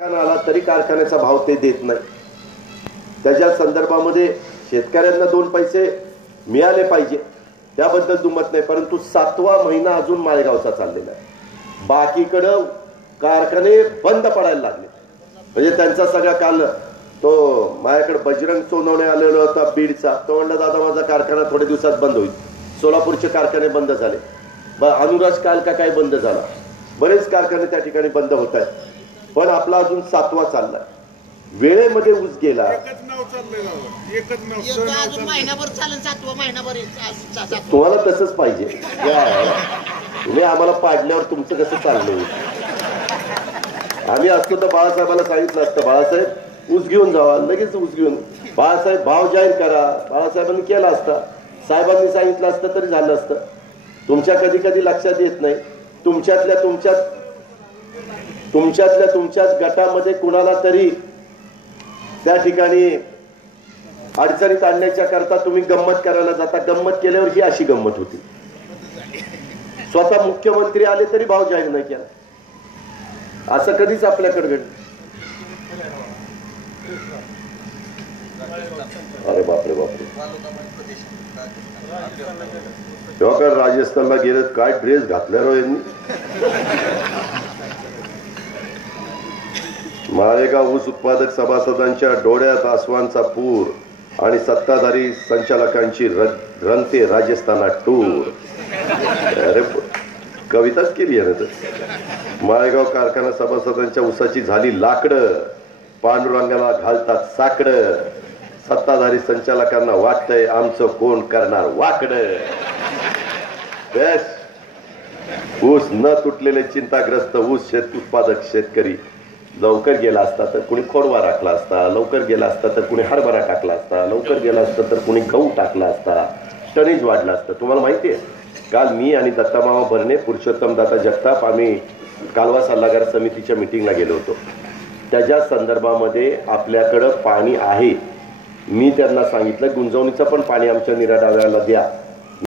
आला तरी कारखान्याचा भाव ते देत नाही। त्याच्या संदर्भामध्ये शेतकऱ्यांना 2 पैसे मिळाले पाहिजे त्याबद्दल दुमत नाही, परंतु 7वा महिना अजून माळेगावचा चाललेला आहे। बाकीकडे कारखाने बंद पडायला लागले। म्हणजे त्यांचा सगळा काल तो माझ्याकडे बजरंग सोनवणे आलेला होता बीडचा, तो म्हणला दादा माझा कारखाना थोड्या दिवसात बंद होईल। सोलापूरचे कारखाने बंद झाले, अनुराज काल का काय बंद झाला, बरेच कारखाने त्या ठिकाणी बंद होत आहेत, पण आपला अजून 7वा चाललाय। वेळेमध्ये ऊस गेला, तुम्हाला तसंच पाहिजे। तुम्ही आम्हाला पाडल्यावर तुमचं कसं चाललंय? आम्ही असतो तर बाळासाहेबाला सांगितलं असतं बाळासाहेब ऊस घेऊन जावा, लगेच ऊस घेऊन बाळासाहेब भाव जाहीर करा, बाळासाहेबांनी केला असता, साहेबांनी सांगितलं असतं तरी झालं असतं। तुमच्या कधी कधी लक्षात येत नाही, तुमच्यातल्या तुमच्याच गटामध्ये कुणाला तरी त्या ठिकाणी अडचणीत आणण्याच्या करता तुम्ही गंमत करायला जाता। गंमत केल्यावर ही अशी गंमत होती। स्वतः मुख्यमंत्री आले तरी भाव जाहीर नाही केला, असं कधीच आपल्याकडे घडलं। अरे बापरे बापरे, तेव्हा काय राजस्थानला गेलं काय ड्रेस घातल्या रो यांनी। माळेगाव ऊस उत्पादक सभासदांच्या डोळ्यात आसवांचा पूर आणि सत्ताधारी संचालकांची रंगते राजस्थानात टूर। अरे कविताच केली आहे ना तर। माळेगाव कारखाना सभासदांच्या ऊसाची झाली लाकडं, पांडुरंगाला घालतात साकडं, सत्ताधारी संचालकांना वाटतंय आमचं कोण करणार वाकडं। बेस्ट ऊस न तुटलेले चिंताग्रस्त ऊस उत्पादक शेतकरी लवकर गेला असता तर कुणी खोडवा राखला असता, लवकर गेला असता तर कुणी हरभरा टाकला असता, लवकर गेला असता तर कुणी गहू टाकला असता, टनेज वाढला असतं। तुम्हाला माहिती आहे काल मी आणि दत्तामामा भरणे, पुरुषोत्तम दादा जगताप आम्ही कालवा सल्लागार समितीच्या मीटिंगला गेलो होतो। त्याच्या संदर्भामध्ये आपल्याकडं पाणी आहे, मी त्यांना सांगितलं गुंजवणीचं पण पाणी आमच्या निराडाव्याला द्या।